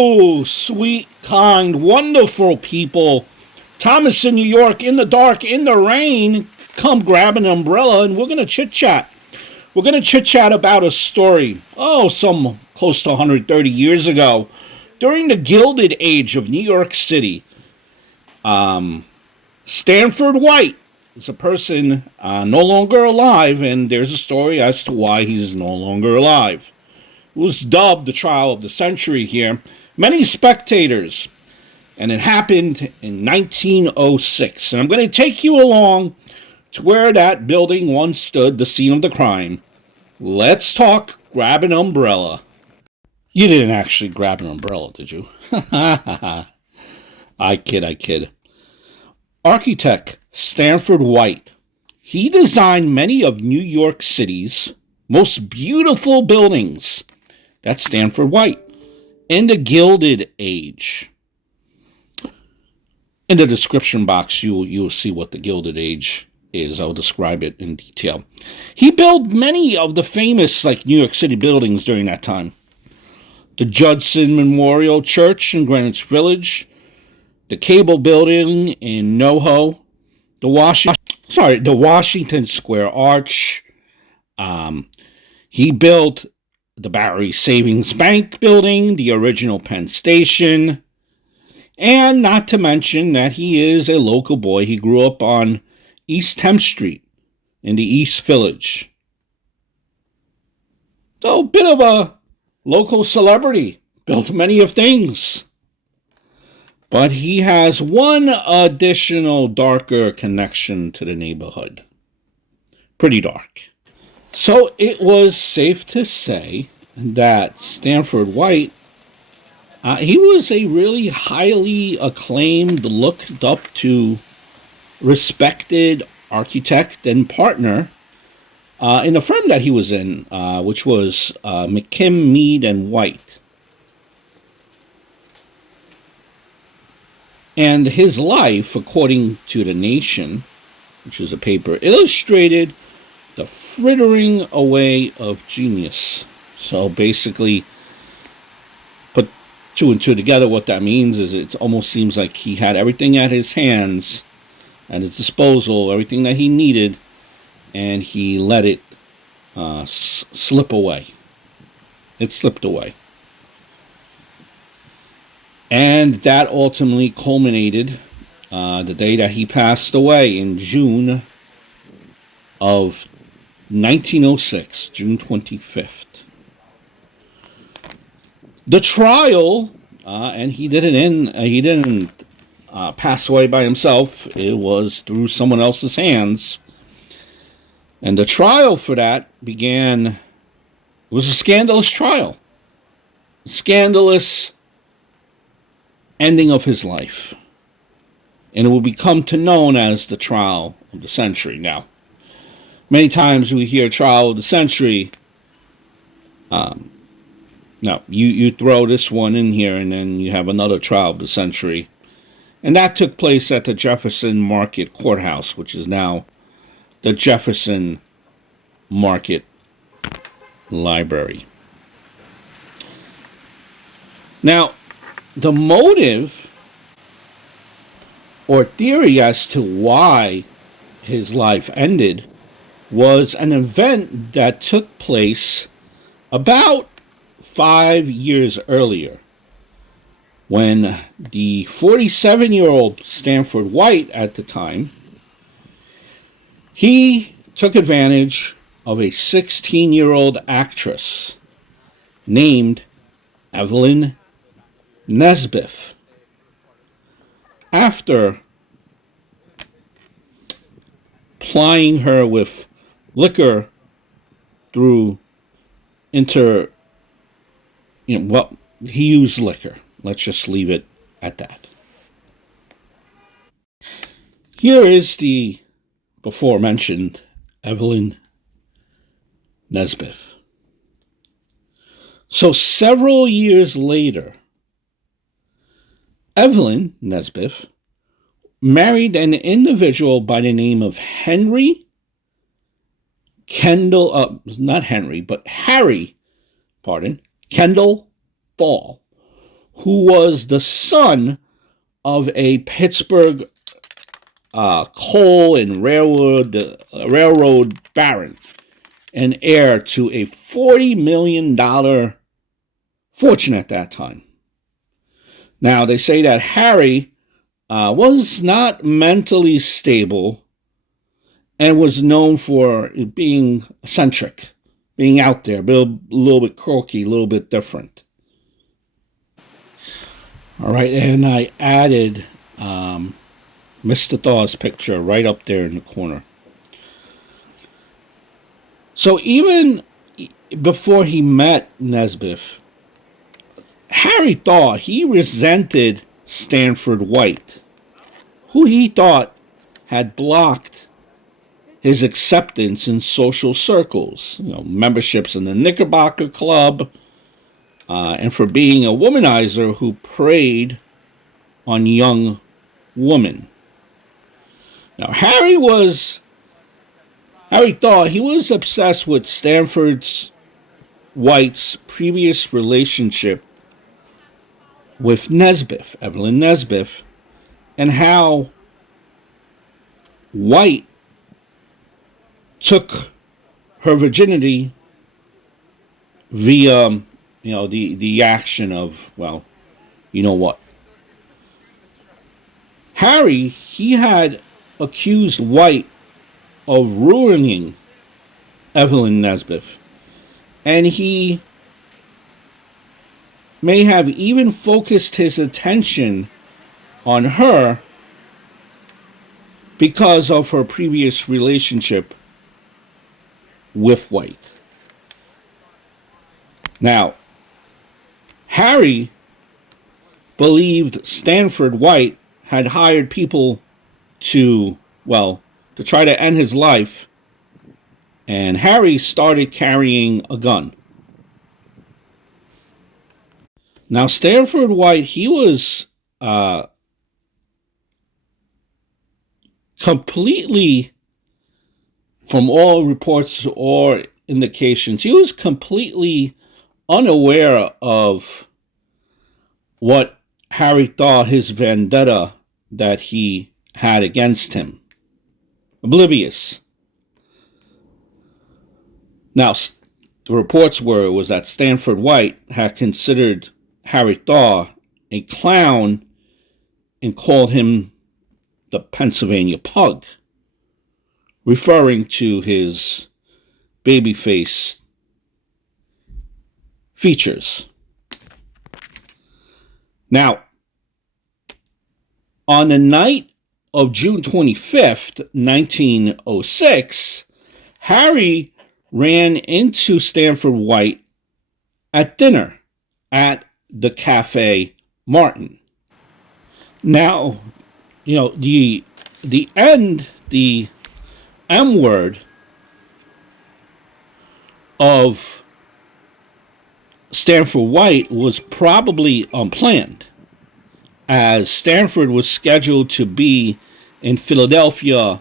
Hello, sweet, kind, wonderful people. Thomas in New York, in the dark, in the rain. Come grab an umbrella and we're going to chit-chat. We're going to chit-chat about a story, some close to 130 years ago, during the Gilded Age of New York City. Stanford White is a person no longer alive, and there's a story as to why he's no longer alive. It was dubbed the trial of the century here. Many spectators, and it happened in 1906. And I'm going to take you along to where that building once stood, the scene of the crime. Let's talk. Grab an umbrella. You didn't actually grab an umbrella, did you? I kid. Architect Stanford White. He designed many of New York City's most beautiful buildings. That's Stanford White. In the Gilded Age. In the description box, you'll see what the Gilded Age is. I'll describe it in detail. He built many of the famous New York City buildings during that time. The Judson Memorial Church in Greenwich Village, the Cable Building in NoHo, the Washington Square Arch. He built the Battery Savings Bank building, the original Penn Station, and not to mention that he is a local boy. He grew up on East 10th Street in the East Village. So, a bit of a local celebrity, built many of things. But he has one additional darker connection to the neighborhood. Pretty dark. So it was safe to say that Stanford White, he was a really highly acclaimed, looked up to, respected architect and partner in the firm that he was in, which was McKim, Mead, and White. And his life, according to The Nation, which is a paper, illustrated the frittering away of genius. So basically, put two and two together, what that means is it almost seems like he had everything at his hands, at his disposal, everything that he needed, and he let it slip away. It slipped away. And that ultimately culminated the day that he passed away in June of 1906, June 25th. The trial, and he didn't pass away by himself. It was through someone else's hands. And the trial for that began, it was a scandalous trial. Scandalous ending of his life. And it will become known as the trial of the century. Now, many times we hear trial of the century. Now, you throw this one in here and then you have another trial of the century. And that took place at the Jefferson Market Courthouse, which is now the Jefferson Market Library. Now, the motive or theory as to why his life ended was an event that took place about 5 years earlier, when the 47-year-old Stanford White at the time, he took advantage of a 16-year-old actress named Evelyn Nesbit. After plying her with liquor through he used liquor. Let's just leave it at that. Here is the before mentioned Evelyn Nesbit. So several years later, Evelyn Nesbit married an individual by the name of Harry Kendall Thaw, who was the son of a Pittsburgh coal and railroad baron and heir to a $40 million fortune at that time. Now, they say that Harry was not mentally stable and was known for being eccentric, being out there, but a little bit quirky, a little bit different. All right, and I added Mr. Thaw's picture right up there in the corner. So even before he met Nesbit, Harry Thaw, he resented Stanford White, who he thought had blocked his acceptance in social circles, memberships in the Knickerbocker Club, and for being a womanizer who preyed on young women. Now, Harry Thaw, he was obsessed with Stanford White's previous relationship with Nesbit, Evelyn Nesbit, and how White took her virginity via, the action of, well, you know what. Harry, he had accused White of ruining Evelyn Nesbit, and he may have even focused his attention on her because of her previous relationship with White. Now, Harry believed Stanford White had hired people to try to end his life, and Harry started carrying a gun. Now, Stanford White, he was completely, from all reports or indications, he was completely unaware of what Harry Thaw, his vendetta that he had against him. Oblivious. Now, the reports was that Stanford White had considered Harry Thaw a clown and called him the Pennsylvania Pug, referring to his babyface features. Now, on the night of June 25th, 1906, Harry ran into Stanford White at dinner at the Cafe Martin. Now, the M word of Stanford White was probably unplanned, as Stanford was scheduled to be in Philadelphia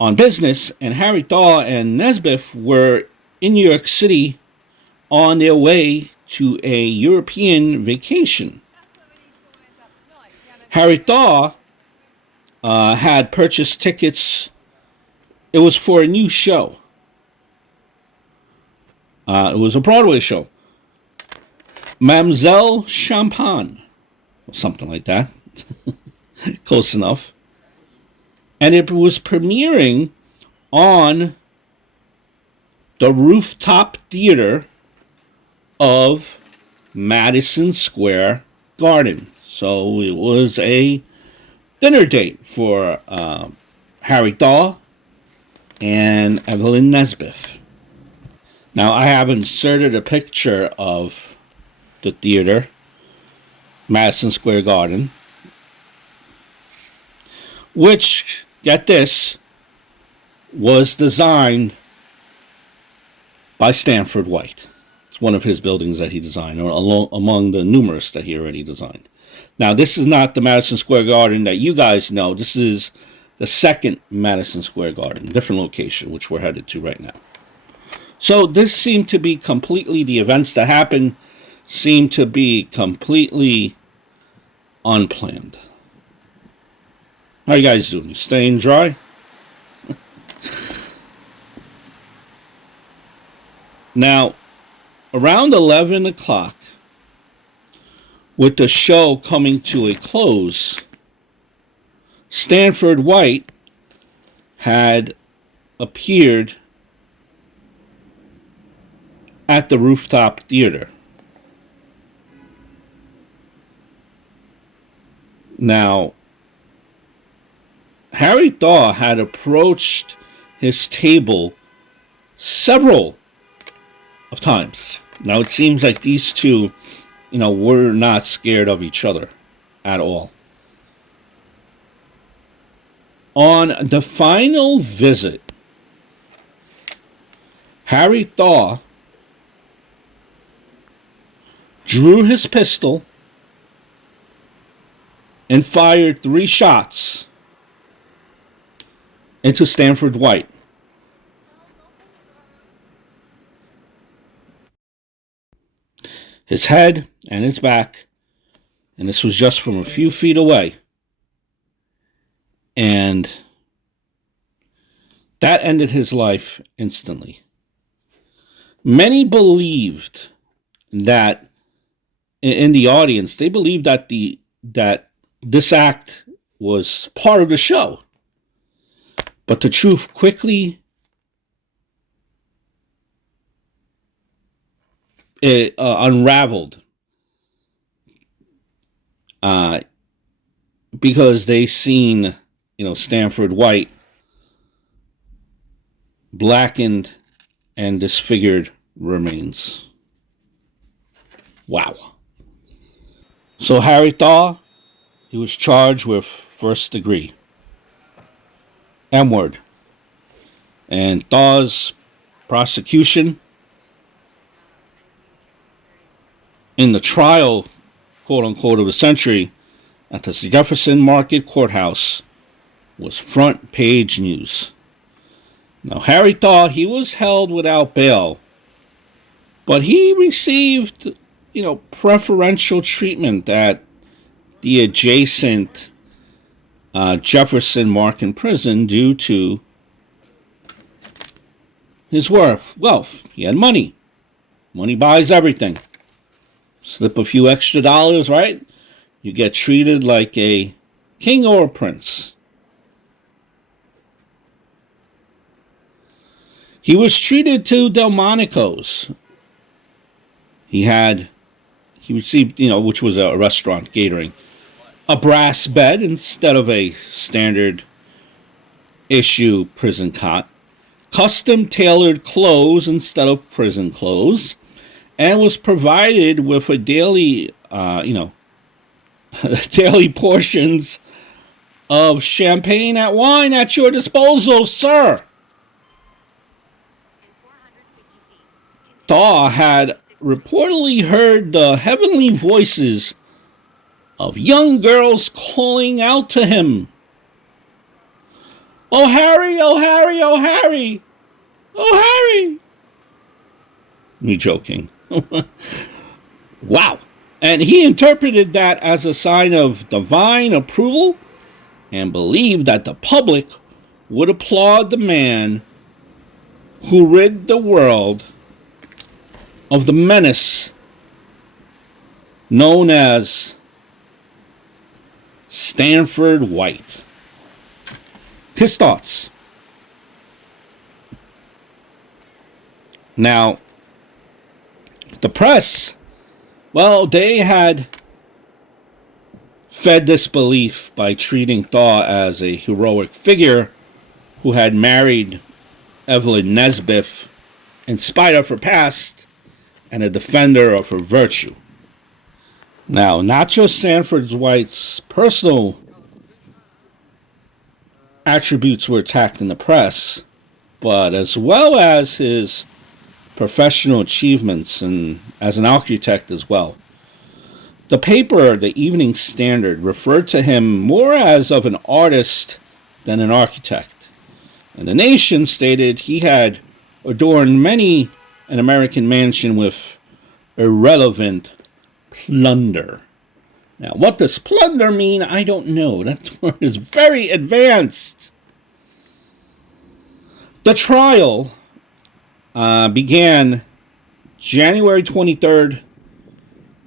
on business, and Harry Thaw and Nesbit were in New York City on their way to a European vacation. Harry Thaw had purchased tickets. It was for a new show. It was a Broadway show. Mademoiselle Champagne. Something like that. Close enough. And it was premiering on the rooftop theater of Madison Square Garden. So it was a dinner date for Harry Thaw and Evelyn Nesbit. Now, I have inserted a picture of the theater, Madison Square Garden, which, get this, was designed by Stanford White. It's one of his buildings that he designed, or among the numerous that he already designed. Now, this is not the Madison Square Garden that you guys know. This is the second Madison Square Garden, different location, which we're headed to right now. So this seemed to be completely the events that happened seemed to be completely unplanned. How you guys doing? You staying dry? Now, around 11 o'clock, with the show coming to a close, Stanford White had appeared at the Rooftop Theater. Now, Harry Thaw had approached his table several of times. Now, it seems like these two, were not scared of each other at all. On the final visit, Harry Thaw drew his pistol and fired 3 shots into Stanford White. His head and his back, and this was just from a few feet away. And that ended his life instantly. Many believed that, in the audience, they believed that this act was part of the show. But the truth quickly unraveled because they seen, Stanford White blackened and disfigured remains. Wow. So Harry Thaw, he was charged with first degree. M-word. And Thaw's prosecution in the trial, quote-unquote, of the century at the Jefferson Market Courthouse was front page news. Now, Harry Thaw, he was held without bail, but he received, preferential treatment at the adjacent Jefferson Market prison due to his wealth. He had money. Money buys everything. Slip a few extra dollars, right? You get treated like a king or a prince. He was treated to Delmonico's. He received, which was a restaurant catering, a brass bed instead of a standard issue prison cot, custom tailored clothes instead of prison clothes, and was provided with a daily, daily portions of champagne and wine at your disposal, sir. Thaw had reportedly heard the heavenly voices of young girls calling out to him. "Oh, Harry, oh, Harry, oh, Harry, oh, Harry." Me joking. Wow. And he interpreted that as a sign of divine approval and believed that the public would applaud the man who rid the world of the menace known as Stanford White. His thoughts. Now, the press, well, they had fed this belief by treating Thaw as a heroic figure who had married Evelyn Nesbit in spite of her past and a defender of her virtue. Now, not just Stanford White's personal attributes were attacked in the press, but as well as his professional achievements and as an architect as well. The paper, the Evening Standard, referred to him more as of an artist than an architect. And the Nation stated he had adorned many an American mansion with irrelevant plunder. Now, what does plunder mean? I don't know. That word is very advanced. The trial began January 23rd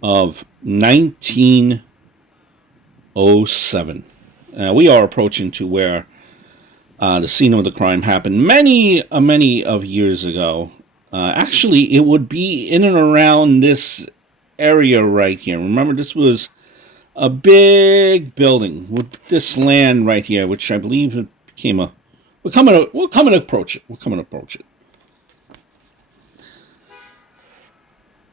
of 1907. We are approaching to where the scene of the crime happened many of years ago. Actually, it would be in and around this area right here. Remember, this was a big building with this land right here, which I believe it became a... We'll come and approach it.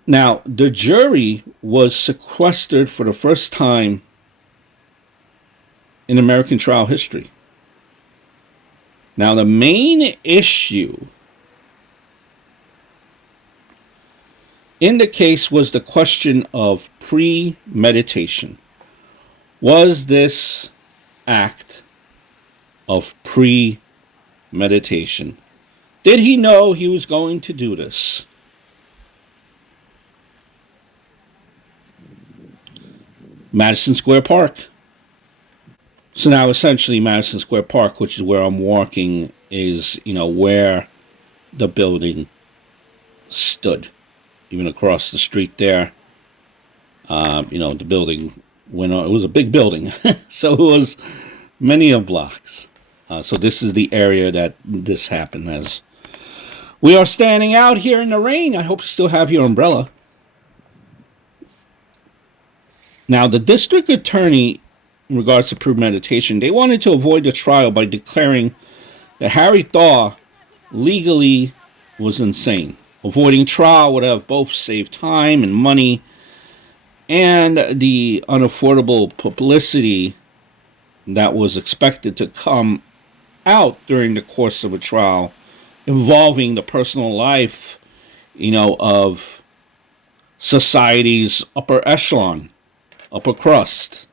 Now, the jury was sequestered for the first time in American trial history. Now, the main issue in the case was the question of premeditation. Was this act of premeditation? Did he know he was going to do this? Madison Square Park. So now essentially Madison Square Park, which is where I'm walking, is, where the building stood. Even across the street there, the building went on. It was a big building, so it was many of blocks. So this is the area that this happened as. We are standing out here in the rain. I hope you still have your umbrella. Now, the district attorney, in regards to premeditation, they wanted to avoid the trial by declaring that Harry Thaw legally was insane. Avoiding trial would have both saved time and money, and the unaffordable publicity that was expected to come out during the course of a trial involving the personal life, of society's upper echelon, upper crust.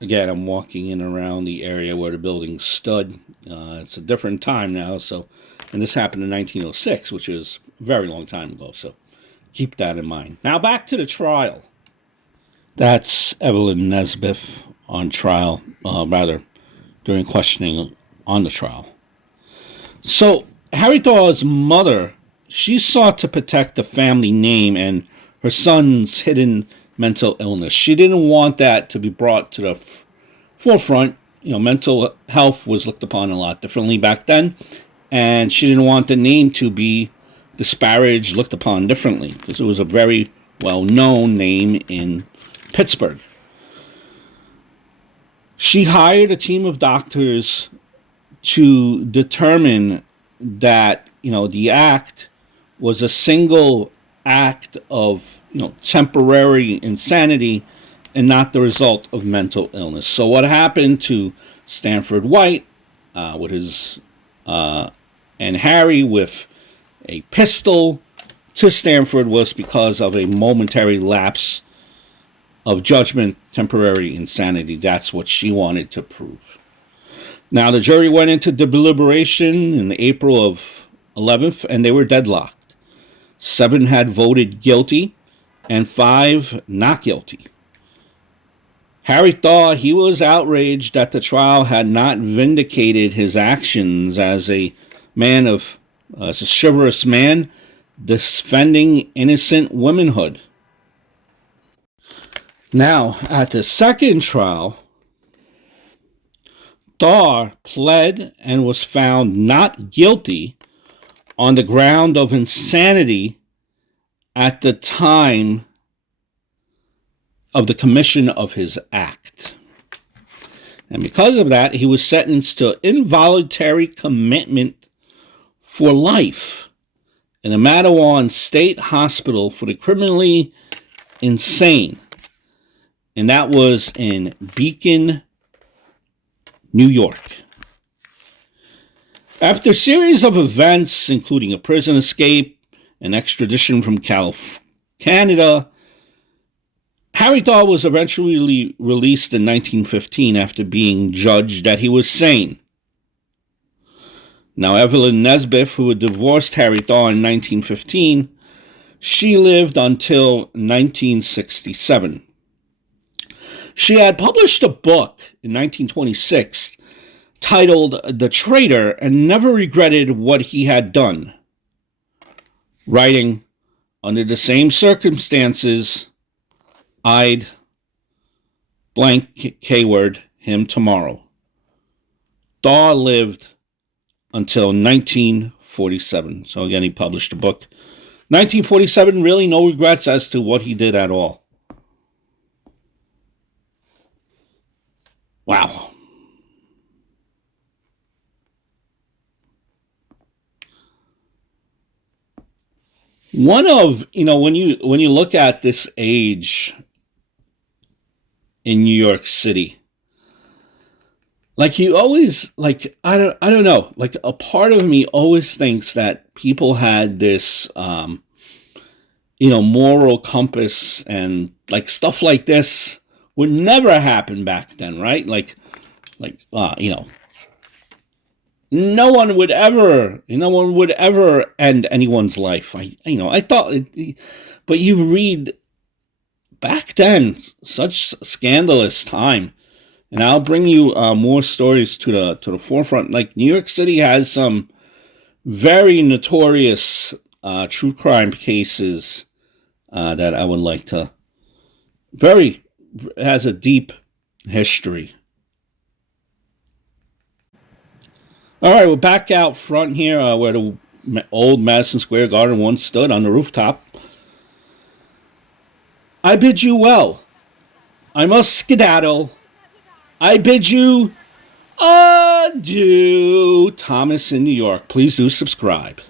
Again, I'm walking in around the area where the building stood. It's a different time now, and this happened in 1906, which is a very long time ago, so keep that in mind. Now back to the trial. That's Evelyn Nesbit on trial, during questioning on the trial. So Harry Thaw's mother, she sought to protect the family name and her son's hidden mental illness. She didn't want that to be brought to the forefront. Mental health was looked upon a lot differently back then, and she didn't want the name to be disparaged, looked upon differently, because it was a very well-known name in Pittsburgh. She hired a team of doctors to determine that, the act was a single act of, temporary insanity and not the result of mental illness. So what happened to Stanford White with his and Harry with a pistol to Stanford was because of a momentary lapse of judgment, temporary insanity. That's what she wanted to prove. Now, the jury went into deliberation in April of 11th, and they were deadlocked. 7 had voted guilty, and 5 not guilty. Harry Thaw, he was outraged that the trial had not vindicated his actions as a chivalrous man defending innocent womanhood. Now, at the second trial, Thaw pled and was found not guilty on the ground of insanity at the time of the commission of his act. And because of that, he was sentenced to involuntary commitment for life in a Matawan State Hospital for the criminally insane. And that was in Beacon, New York. After a series of events, including a prison escape and extradition from Canada, Harry Thaw was eventually released in 1915 after being judged that he was sane. Now, Evelyn Nesbit, who had divorced Harry Thaw in 1915, She lived until 1967. She had published a book in 1926 titled The Traitor and never regretted what he had done, writing, "Under the same circumstances, I'd blank K-word him tomorrow." Thaw lived until 1947. So again, he published a book. 1947, really no regrets as to what he did at all. Wow. One of, when you look at this age in New York City, like you always, like I don't know, like a part of me always thinks that people had this moral compass, and like stuff like this would never happen back then, right? No one would ever end anyone's life. I thought, but you read back then, such scandalous time, and I'll bring you more stories to the forefront. Like New York City has some very notorious true crime cases that I would like to. Has a deep history. All right, we're back out front here where the old Madison Square Garden once stood on the rooftop. I bid you well. I must skedaddle. I bid you adieu. Thomas in New York. Please do subscribe.